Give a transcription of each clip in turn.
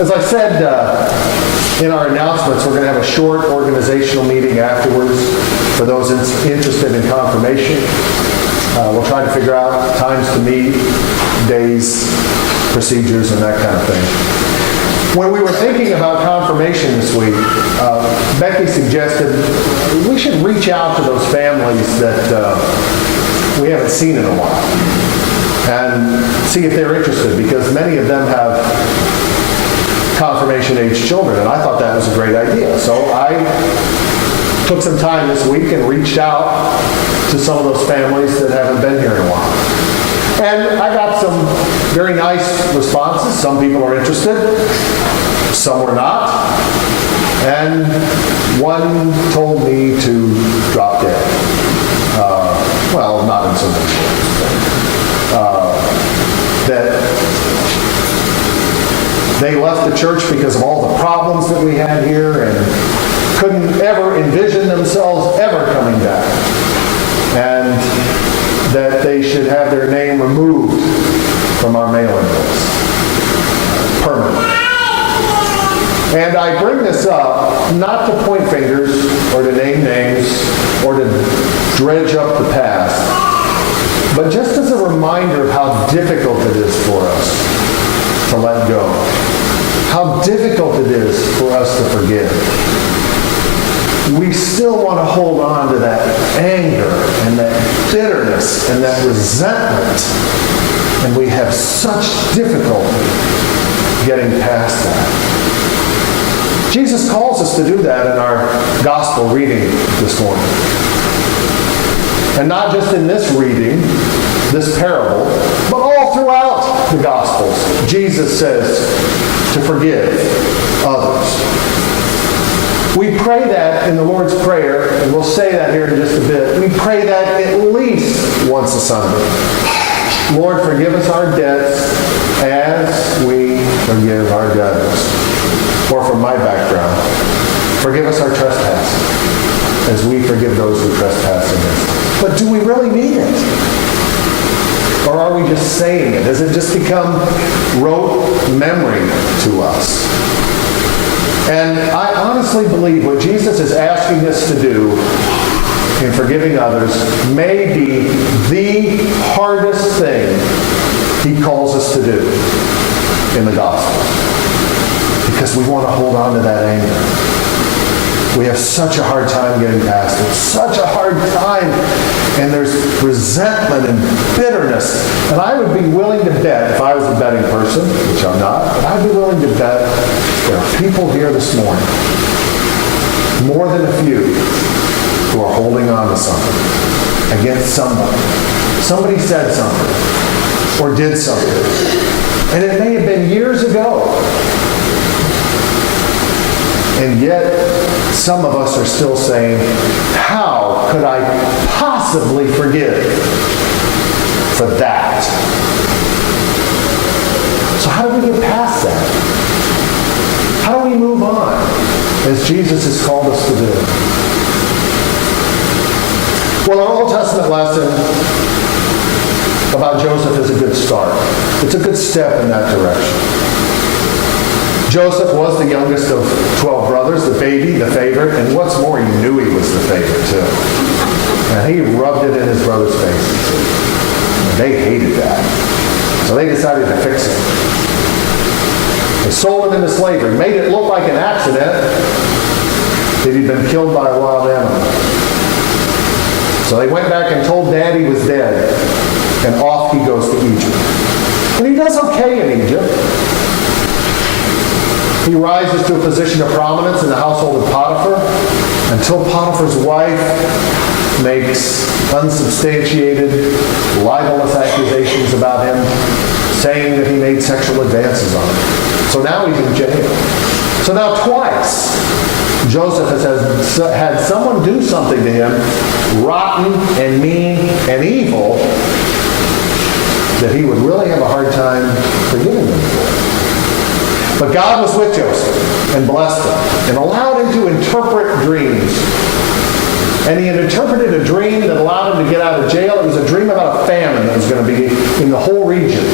As I said in our announcements, we're going to have a short organizational meeting afterwards for those interested in confirmation. We'll try to figure out times to meet, days, procedures, and that kind of thing. When we were thinking about confirmation this week, Becky suggested we should reach out to those families that we haven't seen in a while and see if they're interested, because many of them have confirmation-age children, and I thought that was a great idea. So I took some time this week and reached out to some of those families that haven't been here in a while. And I got some very nice responses. Some people are interested, some were not, and one told me to drop dead. Well, not in so many words, that they left the church because of all the problems that we had here and couldn't ever envision themselves ever coming back, and that they should have their name removed from our mailing list permanently. And I bring this up not to point fingers or to name names or to dredge up the past, but just as a reminder of how difficult it is for us to let go, how difficult it is for us to forgive. We still want to hold on to that anger and that bitterness and that resentment, and we have such difficulty getting past that. Jesus calls us to do that in our gospel reading this morning. And not just in this reading, this parable, but all throughout the Gospels, Jesus says to forgive others. We pray that in the Lord's Prayer, and we'll say that here in just a bit. We pray that at least once a Sunday. Lord, forgive us our debts as we forgive our debtors. Or from my background, forgive us our trespasses as we forgive those who trespass against us. But do we really mean it? Or are we just saying it? Does it just become rote memory to us? And I honestly believe what Jesus is asking us to do in forgiving others may be the hardest thing he calls us to do in the gospel. Because we want to hold on to that anger. We have such a hard time getting past it. Such a hard time. And there's resentment and bitterness. And I would be willing to bet, if I was a betting person, which I'm not, but I'd be willing to bet there are people here this morning, more than a few, who are holding on to something against somebody. Somebody said something or did something. And it may have been years ago. And yet, some of us are still saying, how could I possibly forgive for that? So how do we get past that? How do we move on, as Jesus has called us to do? Well, our Old Testament lesson about Joseph is a good start. It's a good step in that direction. Joseph was the youngest of 12 brothers, the baby, the favorite, and what's more, he knew he was the favorite too. And he rubbed it in his brother's faces. And they hated that. So they decided to fix him. They sold him into slavery, made it look like an accident that he'd been killed by a wild animal. So they went back and told Dad he was dead, and off he goes to Egypt. And he does okay in Egypt. He rises to a position of prominence in the household of Potiphar until Potiphar's wife makes unsubstantiated, libelous accusations about him, saying that he made sexual advances on her. So now he's in jail. So now twice, Joseph has had someone do something to him, rotten and mean and evil, that he would really have a hard time forgiving them for. But God was with Joseph and blessed him and allowed him to interpret dreams. And he had interpreted a dream that allowed him to get out of jail. It was a dream about a famine that was going to be in the whole region.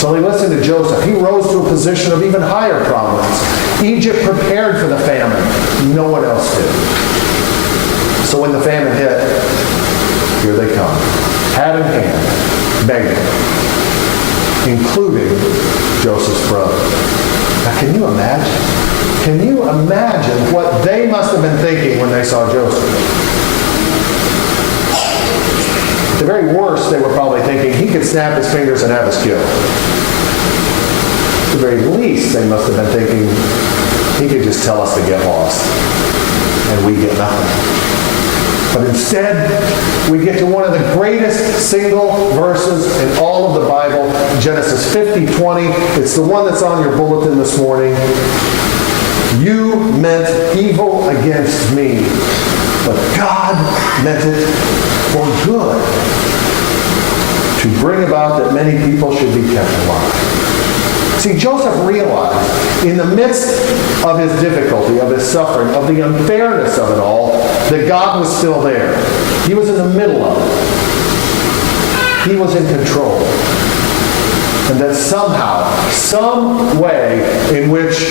So they listened to Joseph. He rose to a position of even higher prominence. Egypt prepared for the famine. No one else did. So when the famine hit, here they come, hat in hand, begging, including Joseph's brother. Now, can you imagine? Can you imagine what they must have been thinking when they saw Joseph? At the very worst, they were probably thinking he could snap his fingers and have us killed. At the very least, they must have been thinking he could just tell us to get lost, and we get nothing. But instead, we get to one of the greatest single verses in all of the Bible, Genesis 50:20. It's the one that's on your bulletin this morning. You meant evil against me, but God meant it for good, to bring about that many people should be kept alive. See, Joseph realized in the midst of his difficulty, of his suffering, of the unfairness of it all, that God was still there. He was in the middle of it. He was in control. And that somehow, some way in which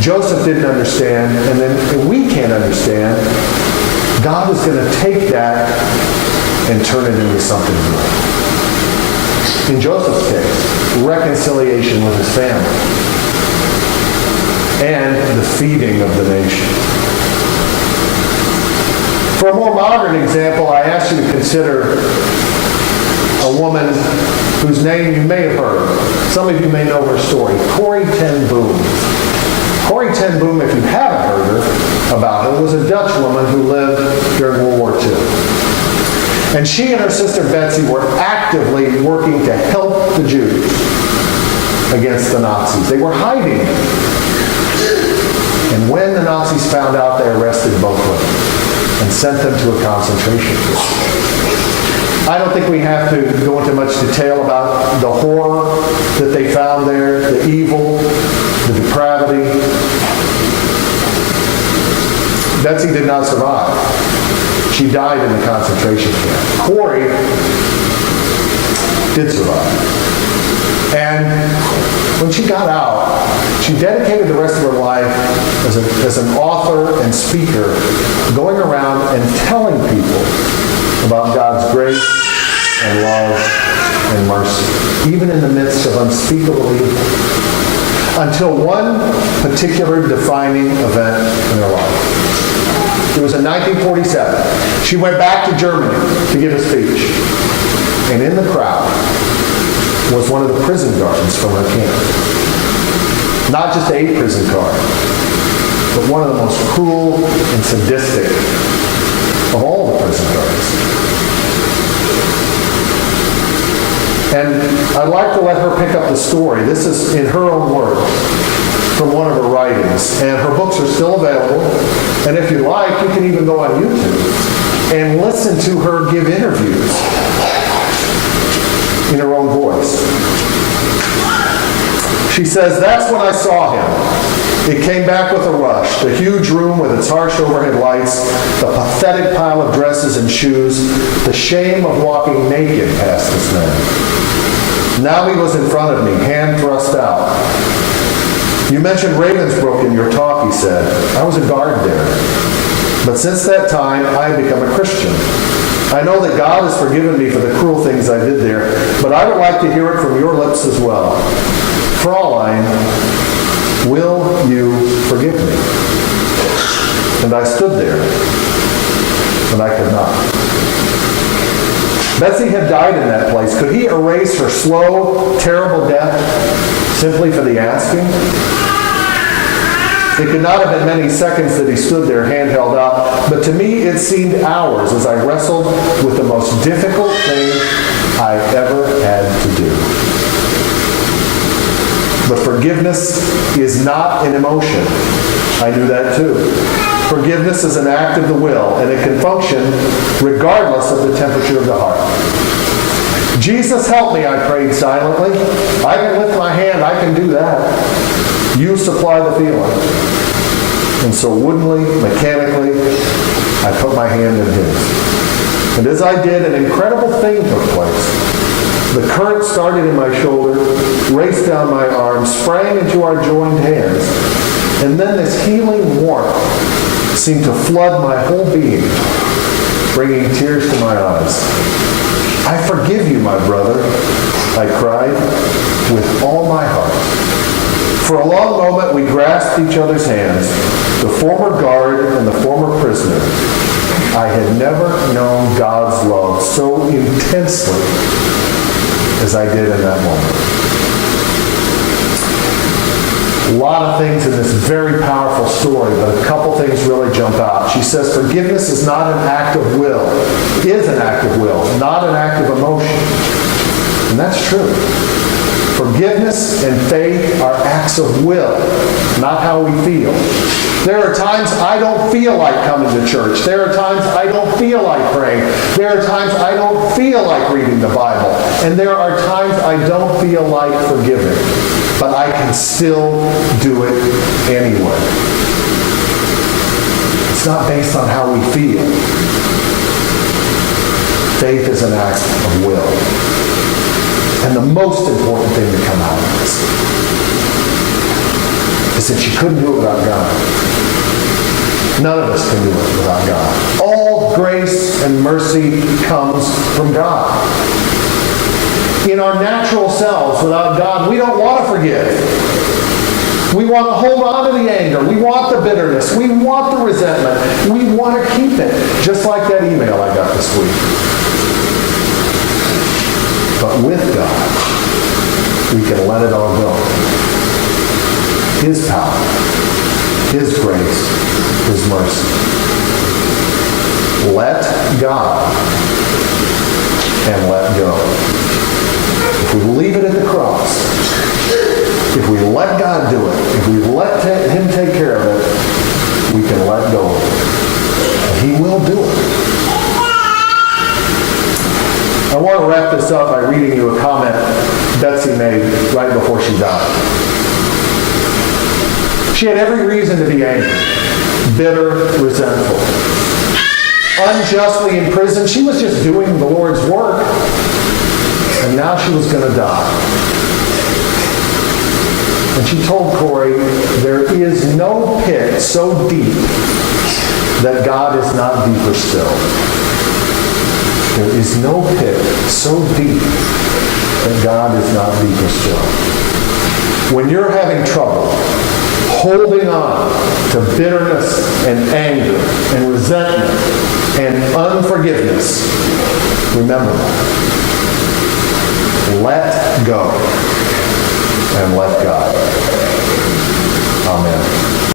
Joseph didn't understand, and we can't understand, God was going to take that and turn it into something good. In Joseph's case, reconciliation with his family and the feeding of the nation. For a more modern example, I ask you to consider a woman whose name you may have heard. Some of you may know her story, Corrie ten Boom. Corrie ten Boom, if you haven't heard about her, was a Dutch woman who lived during World War II. And she and her sister Betsy were actively working to help the Jews against the Nazis. They were hiding. And when the Nazis found out, they arrested both women and sent them to a concentration camp. I don't think we have to go into much detail about the horror that they found there, the evil, the depravity. Betsy did not survive. She died in the concentration camp. Corrie did survive. And when she got out, she dedicated the rest of her life as an author and speaker, going around and telling people about God's grace and love and mercy, even in the midst of unspeakable evil, until one particular defining event in her life. It was in 1947. She went back to Germany to give a speech. And in the crowd was one of the prison guards from her camp. Not just a prison guard, but one of the most cruel and sadistic of all the prison guards. And I'd like to let her pick up the story. This is in her own words from one of her writings. And her books are still available. And if you like, you can even go on YouTube and listen to her give interviews in her own voice. She says, "That's when I saw him. It came back with a rush. The huge room with its harsh overhead lights, the pathetic pile of dresses and shoes, the shame of walking naked past this man. Now he was in front of me, hand thrust out. You mentioned Ravensbrück in your talk," he said. "I was a guard there. But since that time, I have become a Christian. I know that God has forgiven me for the cruel things I did there, but I would like to hear it from your lips as well. Fraulein, will you forgive me?" And I stood there, and I could not. Betsy had died in that place. Could he erase her slow, terrible death simply for the asking? It could not have been many seconds that he stood there, hand held out, but to me it seemed hours as I wrestled with the most difficult thing I ever had to do. But forgiveness is not an emotion. I knew that too. Forgiveness is an act of the will, and it can function regardless of the temperature of the heart. "Jesus, help me," I prayed silently. "I can lift my hand, I can do that. You supply the feeling." And so woodenly, mechanically, I put my hand in his. And as I did, an incredible thing took place. The current started in my shoulder, raced down my arm, sprang into our joined hands, and then this healing warmth seemed to flood my whole being, bringing tears to my eyes. I forgive you, my brother, I cried, with all my heart. For a long moment, we grasped each other's hands, the former guard and the former prisoner. I had never known God's love so intensely as I did in that moment. A lot of things in this very powerful story, but a couple things really jump out. She says forgiveness is not an act of will. It is an act of will, not an act of emotion. And that's true. Forgiveness and faith are acts of will, not how we feel. There are times I don't feel like coming to church. There are times I don't feel like praying. There are times I don't feel like reading the Bible. And there are times I don't feel like forgiving. But I can still do it anyway. It's not based on how we feel. Faith is an act of will. And the most important thing to come out of this is that you couldn't do it without God. None of us can do it without God. All grace and mercy comes from God. In our natural selves, without God, we don't want to forgive. We want to hold on to the anger. We want the bitterness. We want the resentment. We want to keep it, just like that email I got this week. But with God, we can let it all go. His power, His grace, His mercy. Let God and let go. If we leave it at the cross, if we let God do it, if we let Him take care of it, we can let go of it. And He will do it. I want to wrap this up by reading you a comment Betsy made right before she died. She had every reason to be angry, bitter, resentful, unjustly imprisoned. She was just doing the Lord's work, and now she was going to die. And she told Corey, there is no pit so deep that God is not deeper still. There is no pit so deep that God is not deeper still. When you're having trouble holding on to bitterness and anger and resentment and unforgiveness, remember that. Let go and let God. Amen.